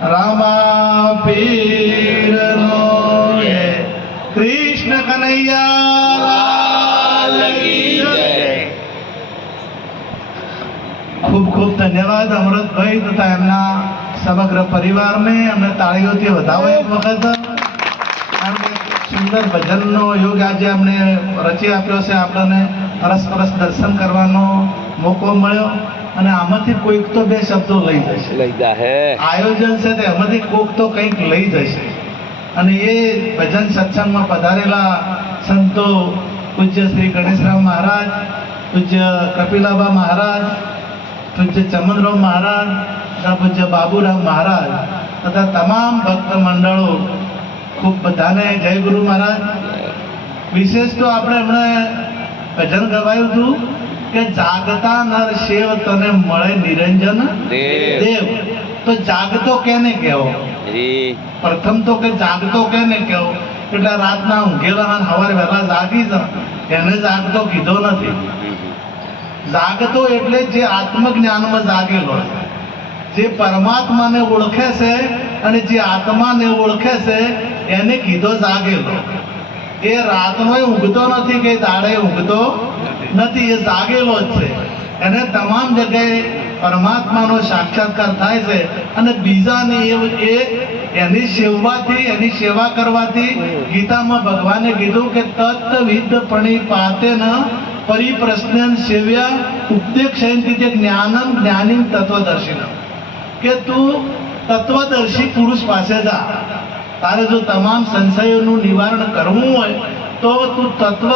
રામા પીરનો જય કૃષ્ણ કનૈયા ખૂબ ખૂબ ધન્યવાદ અમૃતભાઈ તથા એમના સમગ્ર પરિવારને. અમે તાળીઓથી વધાવો એક વખત. સુંદર ભજનનો યોગ આજે અમને રચી આપ્યો છે. આપણને પરસ દર્શન કરવાનો મોકો મળ્યો. અને આમાંથી કોઈક તો બે શબ્દો લઈ જશે. લઈ હે આયોજન છે તે એમાંથી કોઈક તો કંઈક લઈ જશે. અને એ ભજન સત્સંગમાં પધારેલા સંતો પૂજ્ય શ્રી ગણેશરાવ મહારાજ પૂજ્ય કપિલાબા મહારાજ પૂજ્ય ચમનરાવ મહારાજ તથા પૂજ્ય બાબુરાવ મહારાજ તથા તમામ ભક્ત મંડળો ખૂબ બધાને જય ગુરુ મહારાજ. વિશેષ તો આપણે હમણાં ભજન ગવાયું હતું. કે જાગતા નર શેવ તને મળે નિરંજન? દેવ. દેવ. તો જાગતો કેને કેવો પ્રથમ તો કે જાગતો કેને કેવો એટલે રાતના ઊંઘેલા સવારે વહેલા જાગી જ. એને જાગતો કીધો નથી. જાગતો એટલે જે આત્મજ્ઞાનમાં જાગેલો છે. જે પરમાત્માને ઓળખે છે અને જે આત્માને ઓળખે છે એને કીધો જાગેલો. એ રાતનો ઊંઘતો નથી કે દાડે ઊંઘતો નથી, એ જાગેલો જ છે. એને તમામ જગ્યાએ પરમાત્માનો સાક્ષાત્કાર થાય છે અને બીજાની એ- એની સેવવાથી એની સેવા કરવાથી ગીતામાં ભગવાને કીધું કે તત્વિદ પણી પાતે ન પરિપ્રશ્ન સેવ્યા ઉપદેક્ષયંતિ જે જ્ઞાનમ જ્ઞાનીમ તત્વદર્શિનમ. કે તું તત્વદર્શી પુરુષ પાસે જા. તારે જો તમામ સંશયોનું નિવારણ કરવું હોય તો તું તત્વ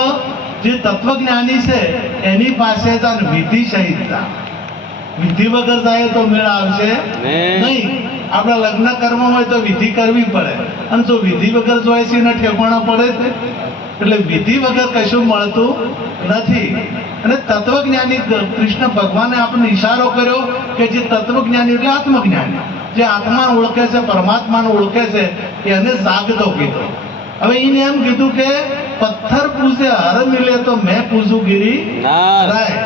જે તત્વજ્ઞાની છે એની પાસે જા અને વિધિ સહિત જા વિધિ વગર જાય તો મેળ આવશે નહીં. આપણા લગ્ન કર્મ હોય તો વિધિ કરવી પડે. અને જો વિધિ વગર જોઈએ છે ઠેકવાણા ઠેકાણા પડે છે એટલે વિધિ વગર કશું મળતું નથી. અને તત્વજ્ઞાની કૃષ્ણ ભગવાને આપણને ઈશારો કર્યો કે જે તત્વજ્ઞાની એટલે આત્મજ્ઞાની. જે આત્માને ઓળખે છે પરમાત્માને ઓળખે છે એને જાગતો કીધો. હવે એને એમ કીધું કે પથ્થર પૂછે હર મિલે તો મેં પૂછું ગીરી રાય.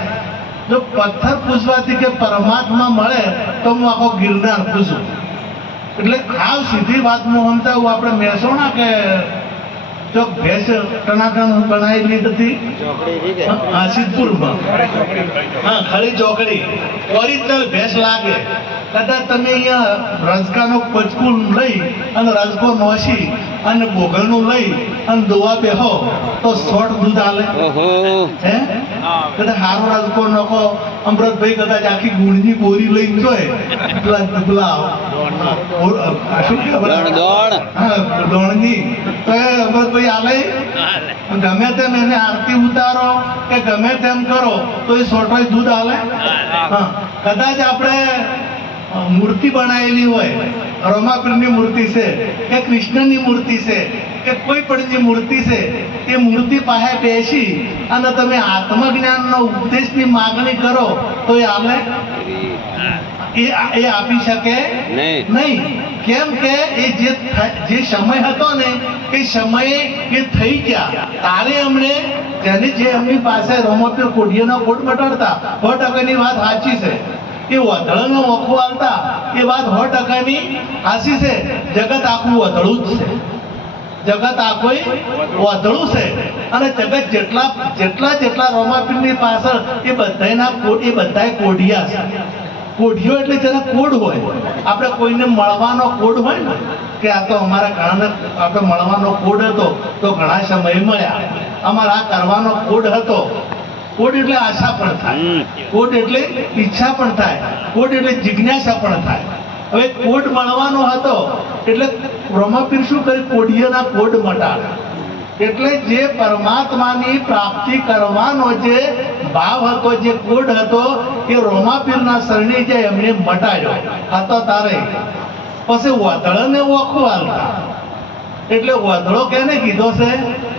જો પથ્થર પૂછવાથી કે પરમાત્મા મળે તો હું આખો ગિરનાર પૂછું એટલે આ સીધી વાત હું સમતા હું આપણે મહેસોણા કે જો ભેંસ ટનાટન બનાવેલી હતી. હા સિદ્ધપુરમાં. હા ખરી ચોકડી. ઓરિજિનલ ભેંસ લાગે. કદાચ તમે અહીંયા રજકાનો પચકુલ લઈ અને રજકો નોસી અને બોગલનું લઈ અને દોવા બેહો તો શોર્ટ દૂધ આલે. હે? કદાચ હારો રાજકો નખો. અમૃતભાઈ કદાચ આખી ગુણની બોરી લઈને જોય. પેલા પેલા ઓર- આ શું કહેવાય? દોણ દોણ હા દોણની તો એ આલે ગમે તેમ એને આરતી ઉતારો કે ગમે તેમ કરો તો એ સોટોય દૂધ આલે કદાચ આપણે મૂર્તિ બનાવેલી હોય રમાપીરની મૂર્તિ છે કે કૃષ્ણની મૂર્તિ છે કે કોઈ પણની મૂર્તિ છે એ મૂર્તિ પાસે બેસી અને તમે આત્મજ્ઞાનનો ઉપદેશની માગણી કરો તો એ આલે એ એ આપી શકે નહીં. કેમ કે એ જે જે સમય હતો ને એ સમયે એ થઈ ગયા. તારે અમને જેની જે એમની પાસે રોમોપીર કોઢિયાનો કોટ બટાડતા સો ટકાની વાત સાચી છે. એ વધળનો વખો આવતા એ વાત સો ટકાની હાસી છે. જગત આખું વધળું જ છે. જગત આખું વધળું છે. અને જગત જેટલા જેટલા જેટલા રોમાપીરની પાછળ એ બધાના કોટ એ બધાય કોઢિયા છે. કોઢિયો એટલે જરા કોડ હોય. આપણે કોઈને મળવાનો કોડ હોય ને કે આ તો અમારા ઘણાને આપણે મળવાનો કોડ હતો તો ઘણા સમય મળ્યા. અમારા આ કરવાનો કોડ હતો. કોડ એટલે આશા પણ થાય. કોડ એટલે ઈચ્છા પણ થાય. કોડ એટલે જિજ્ઞાસા પણ થાય. હવે કોડ મળવાનો હતો એટલે બ્રહ્મપીર શું કરી? કોડિયાના કોડ મટાડે. એટલે જે પરમાત્માની પ્રાપ્તિ કરવાનો જે ભાવ હતો, જે કોડ હતો, એ રોમાપીરના શરણી જે એમને મટાડ્યો. હતો તારે. પછી વાદળને ઓખો હાલતા એટલે વધળો કેને કીધો છે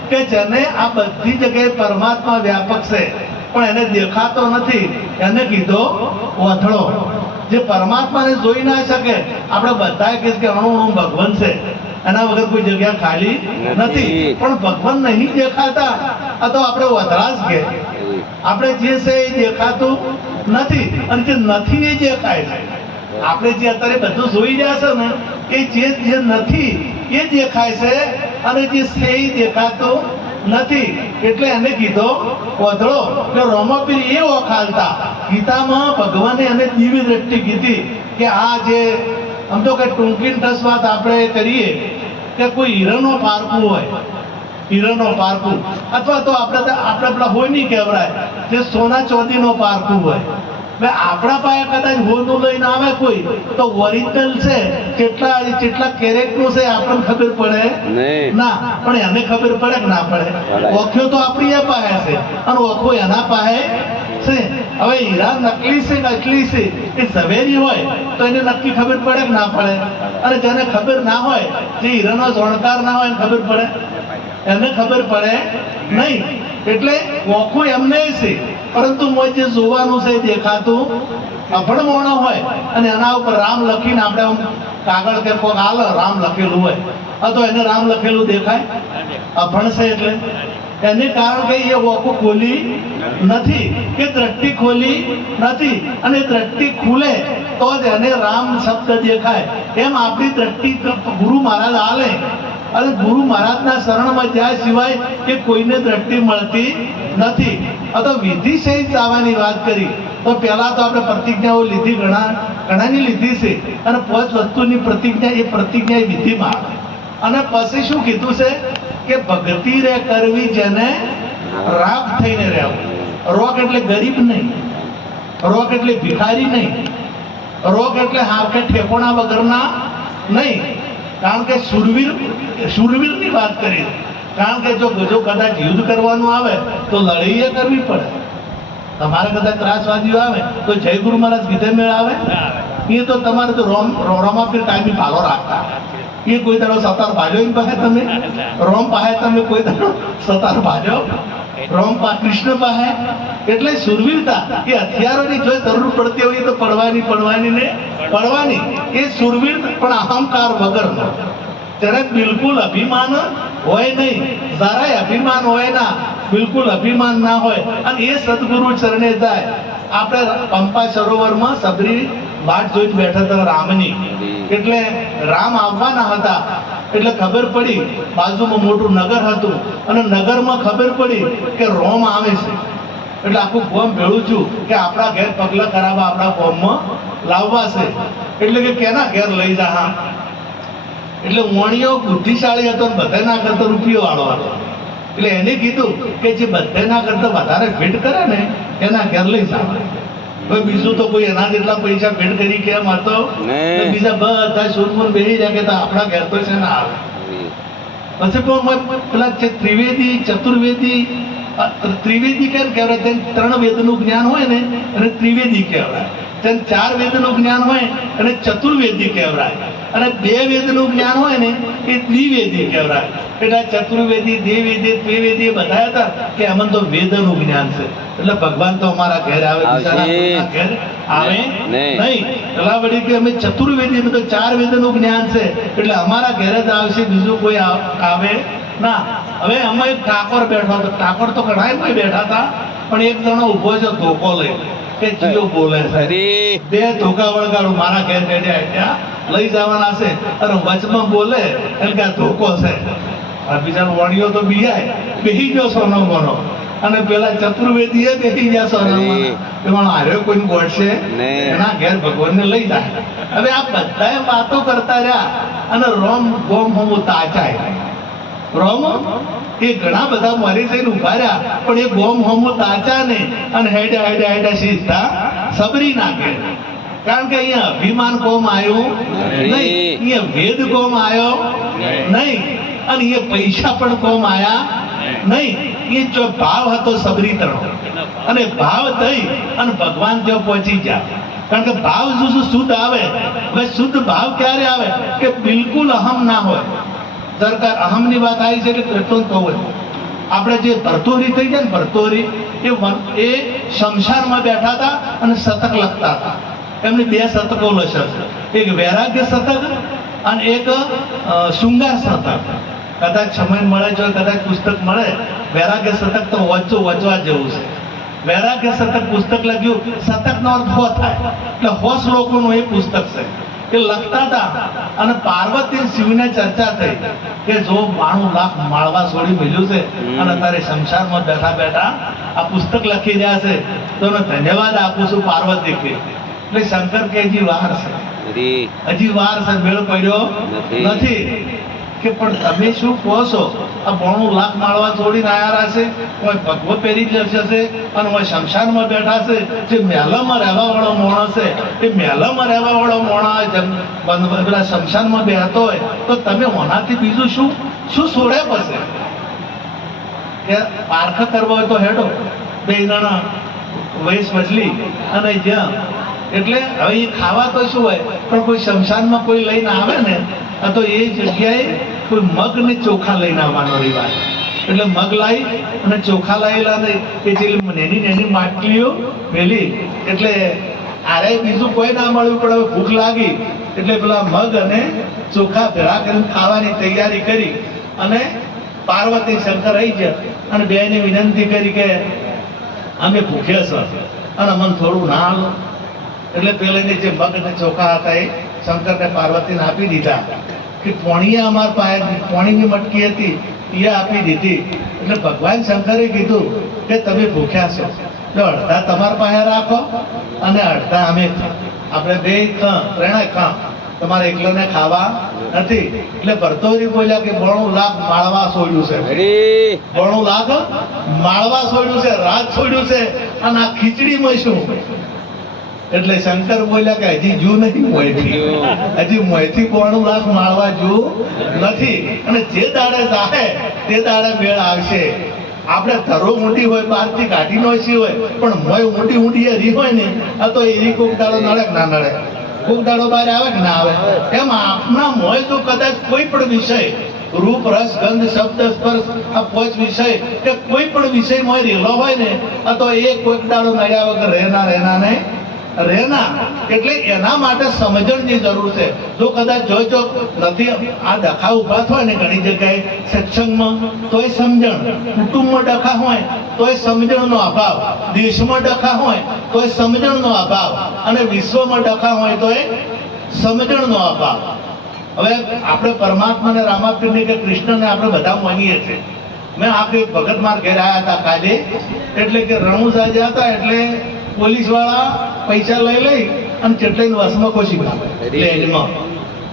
કે જેને આ બધી જગ્યાએ પરમાત્મા વ્યાપક છે, પણ એને દેખાતો નથી. એને કીધો વધળો જે પરમાત્માને જોઈ ના શકે. આપણે બધા કહીએ કે અણુ અણુ ભગવાન છે. એના વગર કોઈ જગ્યા ખાલી નથી. પણ ભગવાન નહીં દેખાતા. આ તો આપણે વધરાશ કે. આપણે જે છે એ દેખાતું નથી. અને જે નથી એ દેખાય છે. આપણે જે અત્યારે બધું જોઈ રહ્યા છે ને એ જે જે નથી એ દેખાય છે અને જે છે એ દેખાતું નથી. એટલે એને કીધો વધળો કે રોમાપીર એ ઓખાલતા ગીતામાં ભગવાને એને દિવ્ય દ્રષ્ટિ કીધી કે આ જે આમ તો કે ટૂંકી ટસ વાત આપણે કરીએ કે કોઈ હીરાનો પારકું હોય હિરણનો પારકું અથવા તો આપણે આપણે પેલા હોય નહીં કહેવાય જે સોના ચોદીનો પારકું હોય. હવે આપણા પાસે કદાચ હોનું લઈને આવે કોઈ તો ઓરિજિનલ છે કેટલા કેટલા કેરેટનું છે આપણને ખબર પડે? ના પણ એને ખબર પડે કે ના પડે? પડે. ઓખ્યો તો આપણી એ પાસે છે. અને ઓખો એના પાસે છે. હવે હીરા નકલી છે નકલી છે. એ ઝવેરી હોય તો એને નક્કી ખબર પડે કે ના પડે. અને જેને ખબર ના હોય, જે હીરાનો જોણકાર ના હોય ખબર પડે. એને ખબર પડે નહીં. એટલે ઓખો એમને છે. પરંતુ મોય જે જોવાનું છે દેખાતું અભણ મોણો હોય અને એના ઉપર રામ લખીને આપણે આમ કાગળ કે કોક આલે રામ લખેલું હોય. તો એને રામ લખેલું દેખાય? અભણ છે એટલે. એને કારણ કે એ ઓખો ખોલી નથી કે દ્રષ્ટિ ખોલી નથી. અને દ્રષ્ટિ ખુલે તો જ એને રામ શબ્દ દેખાય. એમ આપણી દ્રષ્ટિ ગુરુ મહારાજ આલે. અને ગુરુ મહારાજના શરણમાં જ્યાં સિવાય કે કોઈને દ્રષ્ટિ મળતી નથી. આ તો વિધિ સહિત આવવાની વાત કરી. તો પહેલા તો આપણે પ્રતિજ્ઞાઓ લીધી ઘણા, ઘણાની લીધી છે. અને પાંચ વસ્તુની પ્રતિજ્ઞા, એ પ્રતિજ્ઞા એ વિધિમાં આવે. અને પછી શું કીધું છે? કે ભક્તિ રે કરવી જેને રાગ થઈને રહેવું. રોગ એટલે ગરીબ નહીં રોક એટલે ભિખારી નહીં રોક એટલે હાકે ઠેકોણા વગરના નહીં. કારણ કે સુરવીર સુરવીરની વાત કરી કારણ કે જો જો કદાચ યુદ્ધ કરવાનું આવે તો લડાઈએ કરવી પડે. તમારે કદાચ ત્રાસવાદીઓ આવે તો જય ગુરુ મહારાજ ગીધે મેળ આવે? એ તો તમારે તો રોમ રોમાપીર ટાઈમ ભાલો રાખતા. એ કોઈ તારો સતાર ભાજો એમ પાસે તમે? રોમ પાસે તમે કોઈ તારો સતાર ભાજો રોમ પા કૃષ્ણ પાસે એટલે સુરવીરતા, એ હથિયારોની જો જરૂર પડતી હોય તો પડવાની પડવાની ને પડવાની. એ સુરવીર પણ અહંકાર વગરનો. ત્યારે બિલકુલ અભિમાન હોય નહીં, જરાય અભિમાન હોય ના, બિલકુલ અભિમાન ના હોય, અને એ સદગુરુ ચરણે જાય. આપણે પંપા સરોવરમાં સબરી વાટ જોઈને બેઠા હતા રામની. એટલે રામ આવવાના હતા. એટલે ખબર પડી બાજુમાં મોટું નગર હતું અને નગરમાં ખબર પડી કે રોમ આવે છે. એટલે આખું ફોર્મ ભેળું છું કે આપણા ઘેર પગલા કરાવવા આપણા ફોર્મમાં લાવવા છે. એટલે કે કેના ઘેર લઈ જા એટલે વણિયો બુદ્ધિશાળી હતો અને બધા ના કરતા રૂપિયો વાળો હતો. એટલે એને કીધું કે જે બધાના કરતા વધારે ફિટ કરે ને, એના ઘેર લઈ જાવ બીજું તો કોઈ એના જેટલા પૈસા ભેટ કરી કેમ હતો બીજા બધા સુરમુર બેહી જાય કે તો આપણા ઘેર તો છે ને આવે પછી પણ પેલા છે ત્રિવેદી ચતુર્વેદી ત્રિવેદી કેમ કહેવાય? તેને ત્રણ વેદનું જ્ઞાન હોય ને અને ત્રિવેદી કહેવાય. તેને ચાર વેદનું જ્ઞાન હોય અને ચતુર્વેદી કહેવાય. અને બે વેદનું જ્ઞાન હોય ને એ દ્વિવેદી કહેવાય. એટલે ચતુર્વેદી દ્વિવેદી ત્રિવેદી બધા હતા કે અમને તો વેદનું જ્ઞાન છે. એટલે ભગવાન તો અમારા ઘેર આવે ઘેર આવે નહીં. એટલા વળી કે અમે ચતુર્વેદી તો ચાર વેદનું જ્ઞાન છે. એટલે અમારા ઘરે જ આવશે બીજું કોઈ આવે ના. હવે અમે ઠાકોર બેઠો હતો. ઠાકોર તો ઘણા કોઈ બેઠા હતા પણ એક જણો ઊભો છે ધોકો લઈ કે જીઓ બોલે છે. બે ધોકા વળગાડું મારા ઘેર બેઠા ત્યાં લઈ જવાના છે. અને વચમાં બોલે એટલે કે આ ધોકો છે. આ બીજાનો વણિયો તો બિયાય બેહી ગયો સોનો મોનો અને પેલા ચતુર્વેદી એ બેહી ગયા સોનો એમાં હાર્યો કોઈ નહીં. એના ઘેર ભગવાનને લઈ જાય. હવે આ બધાએ વાતો કરતા રહ્યા. અને રોમ ગોમ હોમ તાચાય રોમ? એ ઘણા બધા મરી જઈને ઊભા રહ્યા પણ એ બોમ હોમો તાચા ને અને હેડા હેડા હેડા સીધા સબરી નાખે. કારણ કે અહીંયા અભિમાન કોમ આવ્યું નહીં. અહીંયા વેદ કોમ આવ્યો નહીં. અને એ પૈસા પણ કોમ આયા નહીં. એ જો ભાવ હતો સબરી તરફ અને ભાવ થઈ અને ભગવાન ત્યાં પહોંચી જાય કારણ કે ભાવ શું શુદ્ધ આવે? હવે શુદ્ધ ભાવ ક્યારે આવે? કે બિલકુલ અહમ ના હોય. સરકાર અહમની વાત આવી છે કે દ્રષ્ટોન થવું આપણે જે ભરતોરી થઈ જાય ને ભરતોરી એ એ શમશાનમાં બેઠા હતા અને શતક લખતા હતા. એમની બે શતકો લશે એક વૈરાગ્ય શતક અને એક શૃંગાર શતક. કદાચ સમય મળે જો કદાચ પુસ્તક મળે. વૈરાગ્ય શતક તો વચ્ચો વચવા જેવું છે. વૈરાગ્ય શતક પુસ્તક લખ્યું, શતકનો અર્થ હો થાય. એટલે હોશ લોકોનું એ પુસ્તક છે. એ લખતા હતા અને પાર્વતી શિવને ચર્ચા થઈ કે જો માણું લાખ માળવા છોડી મળ્યું છે અને તારે શમશાનમાં બેઠા બેઠા આ પુસ્તક લખી રહ્યા છે તો એનો ધન્યવાદ આપું છું પાર્વતી કે એટલે શંકર કે હજી વાર છે. હજી વાર છે મેળ પડ્યો નથી. કે પણ તમે શું કહો છો? આ બોણું લાખ માળવા છોડીને આયા છે કોઈ ભગવો પહેરી જશે અને કોઈ શમશાનમાં બેઠા છે જે મહેલામાં રહેવા વાળો મોણો છે એ મહેલામાં રહેવા વાળો બંધ- પેલા શમશાનમાં બેહતો હોય, તો તમે ઓનાથી બીજું શું? શું છોડે પછી? કે પારખ કરવો હોય તો હેડો. બે જણા વયસ બદલી અને જ્યાં. એટલે હવે એ ખાવા તો શું હોય? પણ કોઈ શમશાનમાં કોઈ લઈને આવે ને આ તો એ જગ્યાએ કોઈ મગ ને ચોખા લઈને આવવાનો રિવાજ. એટલે મગ લાવી અને ચોખા લાવેલા ને એ જે નેની નેની માટલીઓ પેલી એટલે આરે બીજું કોઈ ના મળ્યું, પણ હવે ભૂખ લાગી. એટલે પેલા મગ અને ચોખા ભેળા કરીને ખાવાની તૈયારી કરી અને પાર્વતી શંકર આવી ગયા અને બેને વિનંતી કરી કે અમે ભૂખ્યા સર અને અમને થોડું ના એટલે પેલાને જે મગ અને ચોખા હતા એ શંકરને પાર્વતીને આપી દીધા કે પોણીએ અમાર પાસે પોણીની મટકી હતી એ આપી દીધી. એટલે ભગવાન શંકરે કીધું કે તમે ભૂખ્યા છો. તો અડધા તમાર પાસે રાખો અને અડધા અમે આપણે બે ખાં ત્રણેય ખાં. તમારે એકલોને ખાવા નથી. એટલે ભરતોરી બોલ્યા કે બણું લાખ માળવા સોડ્યું છે. બણું લાખ માળવા સોડ્યું છે રાત છોડ્યું છે. અને આ ખીચડીમાં શું એટલે શંકર બોલ્યા કે હજી જુ નથી મોયથી. હજી મોયથી કોણું લાખ માળવા જુ નથી. અને જે દાડે જાહે તે દાડે મેળ આવશે. આપણે ધરો ઊંડી હોય બહારથી કાઢી નો હોય પણ મોય ઊંડી ઊંડી એ રી હોય ને આ તો એરી કોક દાડો નડે ના નડે? કોક દાડો બહાર આવે કે ના આવે? એમ આપના મોય તો કદાચ કોઈ પણ વિષય રૂપ રસ ગંધ શબ્દ સ્પર્શ આ પાંચ વિષય કે કોઈ પણ વિષય મોય રેલો હોય ને આ તો એ કોઈક દાડો નડ્યા વગર રહેના રહેના ને રહેના એટલે એના માટે સમજણની જરૂર છે. જો કદાચ જો જો નથી, આ ડખા ઊભા થાય ને ઘણી જગ્યાએ સત્સંગમાં તોય સમજણ. કુટુંબમાં ડખા હોય તોય સમજણનો અભાવ. દેશમાં ડખા હોય તોય સમજણનો અભાવ. અને વિશ્વમાં ડખા હોય, તો એ સમજણનો અભાવ. હવે આપણે પરમાત્માને રામાપીરને કે કૃષ્ણને આપણે બધા માનીએ છીએ. મેં આપણે ભગત માર ઘેર આવ્યા હતા કાલે. એટલે કે રણુજા સાજા હતા, એટલે પોલીસવાળા પૈસા લઈ લઈ અને કેટલાય વસમાં ખોસી લેનમાં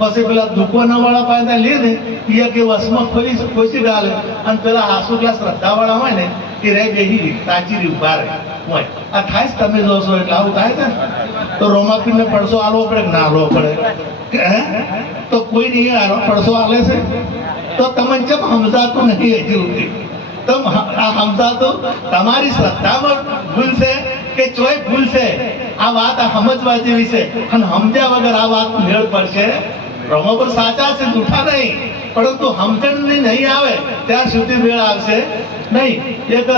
પછી પેલા દુકાના વાળા પાસે લે ને એ કે વસમાં ખોલી ખોસી ડાલે અને પેલા આસુ પેલા શ્રદ્ધા વાળા હોય ને એ રે બેહી તાચી રહી ઊભા રહે હોય. આ થાય તમે જોશો એટલે આવું થાય છે? તો રોમાપીરને પડસો આલવો પડે કે ના આલવો પડે? તો કોઈ નહીં આલો પડસો આલે છે? તો તમે કેમ સમજાતું નથી હજી તમ આ સમજાતું તમારી શ્રદ્ધામાં ભૂલ છે? કે ચોય ભૂલ આ વાત આ સમજવા જેવી છે. અને સમજ્યા વગર આ વાત મેળ પડશે. રમોબર સાચા છે, જૂઠા નહીં. પરંતુ સમજણ નહીં આવે, ત્યાં સુધી મેળ આવશે નહીં. એક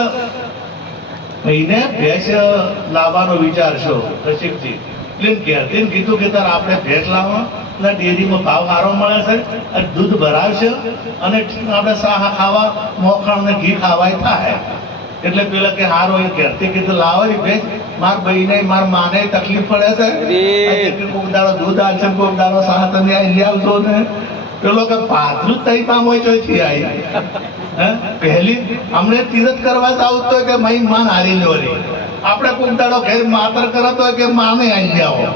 ભાઈને ભેંસ લાવવાનો વિચાર છો, રસિકજી. એટલે ઘેરથી ને કીધું કે તાર આપણે ભેંસ લાવવા. એટલે ડેરીમાં ભાવ સારો મળે છે, અને દૂધ ભરાવશે, અને આપણે સાહા ખાવા, મોખણ ને ઘી ખાવાય થાય. એટલે પેલા કે હારો એ ઘેરથી કીધું લાવો ને ભેંસ માર ભાઈને માર માને તકલીફ પડે છે. કોક દાડો દૂધ આલશે કોક દાડો સાહ તમે આ લઈ આવજો ને. પેલો કે પાથરું તઈ પામ હોય તો છે હે? પહેલી અમને તીરથ કરવા જ આવતો કે મહી માન હારી લો રે. આપણે કોક દાડો ઘેર માતર કરતો હોય કે માને આવી આવો.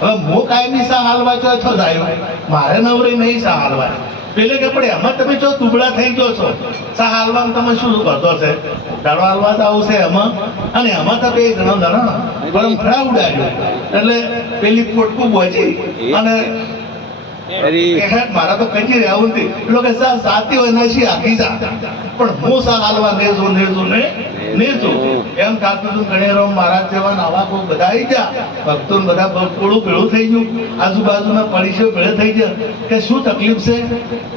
હવે મો કાયમી સા હાલવા છો છો આવ્યો મારે નવરી નહીં સા હાલવા પેલે કે પડે એમાં તમે જો દુબળા થઈ ગયો છો સા હાલવા તમે શું કરતો છે દાડો હાલવા જાવ છે એમાં અને એમાં તો બે જણા જણા ગરમ ખરા ઉડાડ્યો. એટલે પેલી પોટકું બોજી અને મારા તો કઈ રહેવું નથી પેલો કે સા સાથી હોય નાસી આખી જા. પણ હું સા હાલવા નેજો નેજો ને એમ કાતું તું ગણેરામ મહારાજ જેવા આવા કોઈ બધા આવી ગયા. ભક્તો બધા થોડું ભેળું થઈ ગયું. આજુબાજુના પડીશો ભેળે થઈ ગયા. કે શું તકલીફ છે?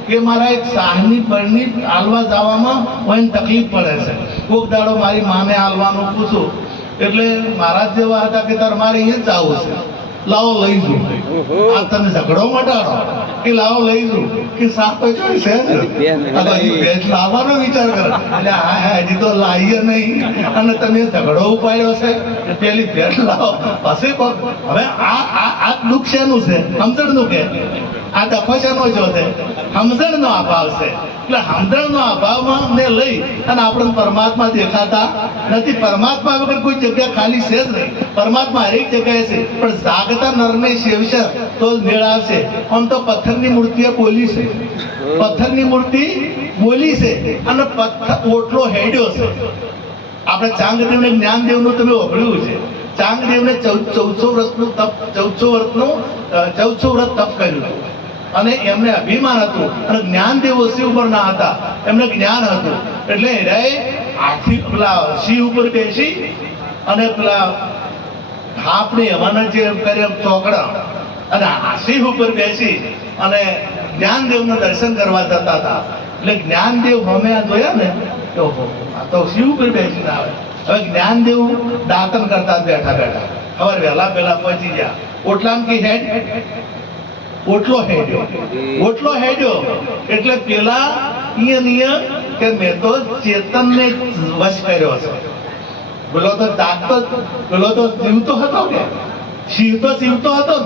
કે મારા એક સાહની બળની હાલવા જવામાં મને તકલીફ પડે છે. કોક દાડો મારી માને હાલવાનું પૂછું. એટલે મહારાજ જેવા હતા કે તાર મારે અહીંયા જ જવું છે. લાવો લઈ જવું આ તને ઝઘડો મટાડો. કે લાવો લઈ જઉં કે સાપ ચોઈસ હે છે જ. હજી બે નહીં અલા, હજી લાવી. બે જ લાવવાનો વિચાર કરે. એટલે હા હા હજી તો લાવીએ નહીં. અને તમે ઝઘડો ઉપાડ્યો છે. પેલી ભેટ લાવો. પછી હવે આ આ આ દુઃખ શેનું છે? સમજણનું કે? આ ડફો શેનો જો છે સમજણનો અભાવ છે. એટલે સમજણનો અભાવમાં ને લઈ અને આપણે પરમાત્મા દેખાતા નથી. પરમાત્મા વગર કોઈ જગ્યા ખાલી છે જ નહીં. પરમાત્મા હરેક જગ્યાએ છે. પણ જાગતા નરને સેવશે તો મેળ આવશે. આમ તો પથ્થરની મૂર્તિએ બોલી છે. પથ્થરની મૂર્તિ બોલી છે અને પથ્થર ઓટલો હેડ્યો છે. આપણે ચાંગદેવને જ્ઞાનદેવનું તમે ઓભળ્યું છે. ચાંગદેવને ચૌદ ચૌદસો વર્ષનું તપ ચૌદસો વર્ષનું અ, ચૌદસો વ્રત તપ કર્યું. અને એમને અભિમાન હતું. અને જ્ઞાનદેવ ઉપર ના હતા. એમને જ્ઞાન હતું. એટલે એરાએ આખી પેલા શિવ ઉપર બેસી અને પેલા હાપને એવાના જે કરે ચોકડા. અને આ ઉપર બેસી અને જ્ઞાનદેવનું દર્શન કરવા જતા હતા. એટલે જ્ઞાનદેવ અમે આ જોયા ને, તો આ તો શિવ ઉપર બેસીને આવે? હવે જ્ઞાનદેવ દાતન કરતા બેઠા બેઠા. ખબર વહેલા પહેલા પહોંચી ગયા. ઓટલામ કી હેડ? ઓટલો હેડ્યો. ઓટલો હેડ્યો. એટલે પેલા ઈય નિય કે મેં તો ચેતનને વશ કર્યો છે બોલો તો જાગતો બોલો તો જીવતો હતો કે? શિવ તો હતો.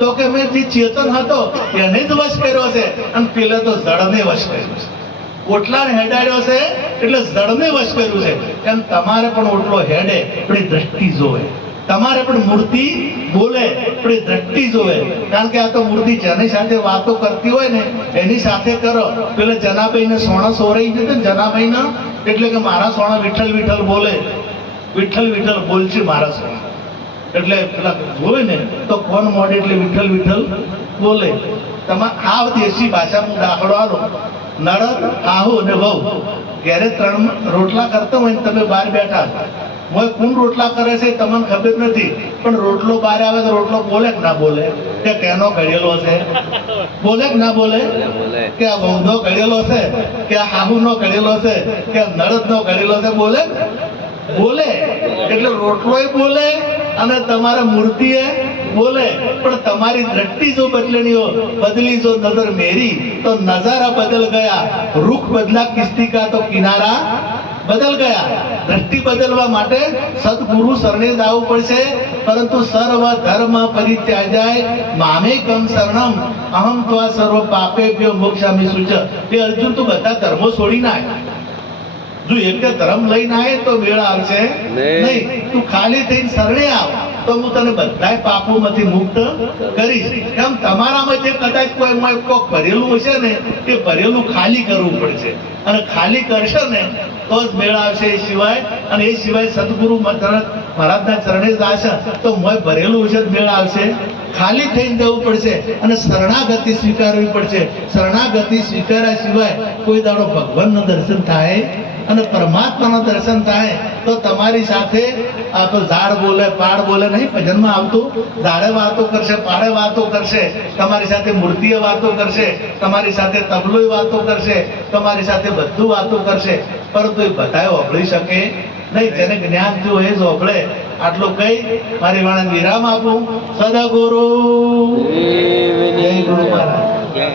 તો કે મેં જે ચેતન હતો, એને જ વશ કર્યો છે. અને પેલે તો જળને વશ કર્યું છે. ઓટલાને હેડાડ્યો છે, એટલે જળને વશ કર્યું છે. એમ તમારે પણ ઓટલો હેડે, પણ દ્રષ્ટિ જોવે. તમારે પણ મૂર્તિ બોલે, પણ દ્રષ્ટિ જોવે. કારણ કે આ તો મૂર્તિ જેની સાથે વાતો કરતી હોય ને, એની સાથે કરો. પેલે જનાભાઈને સોણા સોરાઈ જતો ને જનાભાઈના, એટલે કે મારા સોણા વિઠ્ઠલ વિઠ્ઠલ બોલે. વિઠ્ઠલ વિઠ્ઠલ બોલશે મારા સોણા. એટલે પેલા જોવે ને તો કોણ મોડે એટલે વિઠ્ઠલ વિઠ્ઠલ? બોલે તમારે આ દેશી ભાષામાં દાખલો આલો. નળદ આહુ અને વહુ. ઘેરે ત્રણ રોટલા કરતા હોય ને તમે બહાર બેઠા. હોય કોણ રોટલા કરે છે તમને ખબર નથી. પણ રોટલો બહાર આવે તો રોટલો બોલે કે ના બોલે? કે કેનો ઘડેલો છે? બોલે કે ના બોલે? બોલે. કે આ વહુનો ઘડેલો છે? કે આ હાહુનો ઘડેલો છે? કે આ નરદનો ઘડેલો છે? બોલે? બોલે. એટલે રોટલોય બોલે અને તમારા મૂર્તિએ બોલે, પણ તમારી દ્રષ્ટિ જો બદલણી બદલી જો નજર મેરી, તો નજારા બદલ ગયા, રૂખ બદલા કિસ્તી તો કિનારા બદલ ગયા. દ્રષ્ટિ બદલવા માટે સદગુરુ શરણે જવું પડશે, પરંતુ સર્વ ધર્મ પરિત્યાજાય, મામે કમ શરણમ, અહમ ત્વા સર્વ પાપેભ્યો મોક્ષામી સૂચ એ અર્જુન, તું બધા ધર્મો છોડી નાખ. જો એક ધર્મ લઈને આવે તો મેળ આવશે? નહીં. તું ખાલી થઈને શરણે આવ તો હું તને બધાય પાપોમાંથી મુક્ત કરીશ. એમ તમારામાં જે કદાચ કોઈ કોક ભરેલું હશે ને તે ભરેલું ખાલી કરવું પડશે. અને ખાલી કરશે ને તો જ મેળ આવશે એ સિવાય. અને એ સિવાય સદગુરુ મહારાજના ચરણે જ આવશે તો મોય ભરેલું હશે મેળ આવશે. ખાલી થઈને જવું પડશે અને શરણાગતિ સ્વીકારવી પડશે. શરણાગતિ સ્વીકાર્યા સિવાય કોઈ દાડો ભગવાનનું દર્શન થાય અને પરમાત્માનું દર્શન થાય તો તમારી સાથે આ તો ઝાડ બોલે પાડ બોલે નહીં ભજનમાં આવતું ઝાડે વાતો કરશે પાડે વાતો કરશે તમારી સાથે મૂર્તિએ વાતો કરશે તમારી સાથે તબલોય વાતો કરશે તમારી સાથે બધું વાતો કરશે પરંતુ એ બધાય ઓગળી શકે નહીં જેને જ્ઞાન જો એ જ ઓગળે આટલું કઈ મારી વાળા વિરામ આપું. સદગુરુ જય ગુરુ મહારાજ. જય.